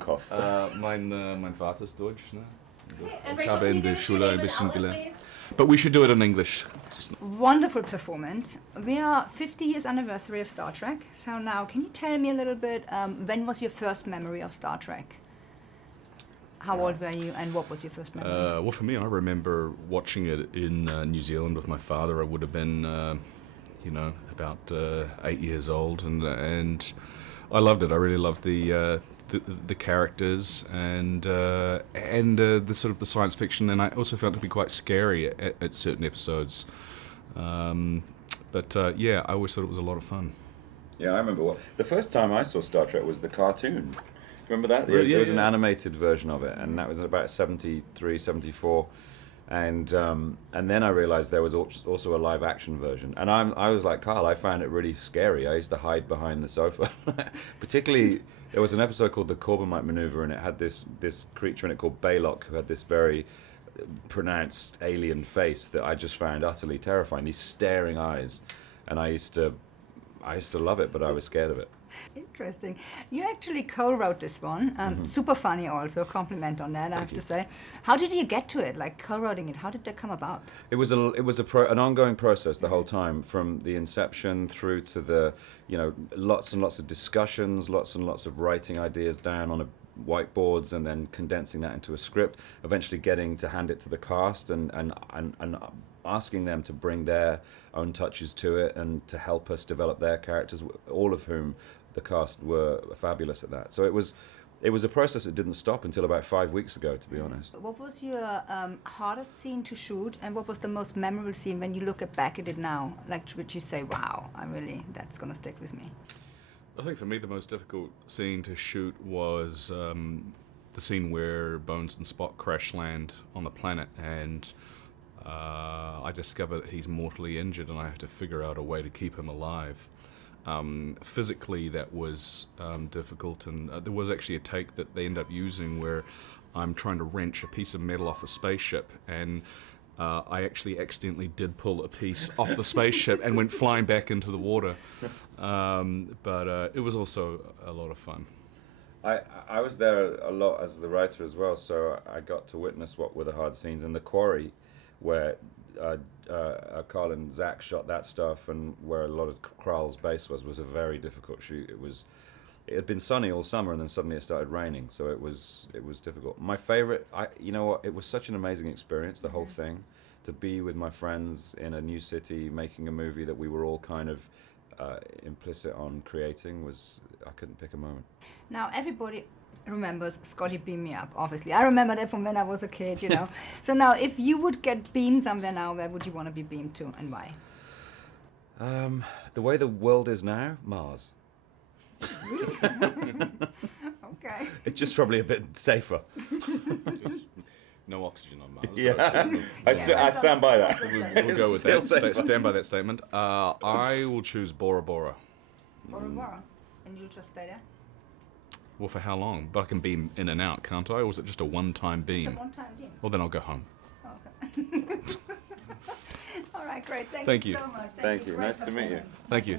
Kopf? Mein Vater ist Deutsch, ne? And Ich Rachel, habe can in you der give us your Schule name ein and bisschen outlet, gelernt. please? But we should do it in English. Wonderful performance. We are 50 years anniversary of Star Trek. So now, can you tell me a little bit, when was your first memory of Star Trek? How old were you, and what was your first memory? Well, for me, I remember watching it in New Zealand with my father. I would have been, about 8 years old, and I loved it. I really loved the characters and the sort of the science fiction, and I also found it to be quite scary at certain episodes. But I always thought it was a lot of fun. Yeah, I remember. The first time I saw Star Trek was the cartoon. Remember that? Really? There was an Yeah. animated version of it, and that was about 73, 74. And then I realized there was also a live action version. And I was like Carl, I found it really scary. I used to hide behind the sofa. Particularly, there was an episode called The Corbomite Maneuver, and it had this creature in it called Baylock, who had this very pronounced alien face that I just found utterly terrifying, these staring eyes. And I used to love it, but I was scared of it. Interesting. You actually co-wrote this one. Super funny also, compliment on that, I have to say. How did you get to it, like co-writing it? How did that come about? It was an ongoing process the whole time, from the inception through to the, lots and lots of discussions, lots and lots of writing ideas down on whiteboards, and then condensing that into a script, eventually getting to hand it to the cast and asking them to bring their own touches to it and to help us develop their characters, all of whom the cast were fabulous at that. So it was a process that didn't stop until about 5 weeks ago, to be honest. What was your hardest scene to shoot, and what was the most memorable scene when you look back at it now? Like, would you say, wow, that's going to stick with me? I think for me the most difficult scene to shoot was the scene where Bones and Spock crash land on the planet, and I discover that he's mortally injured and I have to figure out a way to keep him alive. Physically that was difficult, and there was actually a take that they end up using where I'm trying to wrench a piece of metal off a spaceship, and I actually accidentally did pull a piece off the spaceship and went flying back into the water. But it was also a lot of fun. I was there a lot as the writer as well, so I got to witness what were the hard scenes in the quarry, where Carl and Zach shot that stuff, and where a lot of Kral's base was a very difficult shoot. It had been sunny all summer, and then suddenly it started raining, so it was difficult. My favorite, it was such an amazing experience, the whole thing, to be with my friends in a new city making a movie that we were all kind of implicit on creating. I couldn't pick a moment. Now everybody remembers Scotty Beam Me Up, obviously. I remember that from when I was a kid, So now, if you would get beamed somewhere now, where would you want to be beamed to, and why? The way the world is now, Mars. Okay. It's just probably a bit safer. No oxygen on Mars. Yeah, I stand by that. We'll go with Still that. safer. Stand by that statement. I will choose Bora Bora. Bora Bora. And you'll just stay there? Well, for how long? But I can beam in and out, can't I? Or is it just a one-time beam? It's a one-time beam. Well, then I'll go home. Oh, okay. All right, great. Thank Thank you you. so much. Thank you. Great Nice to meet you. performance. Thank you.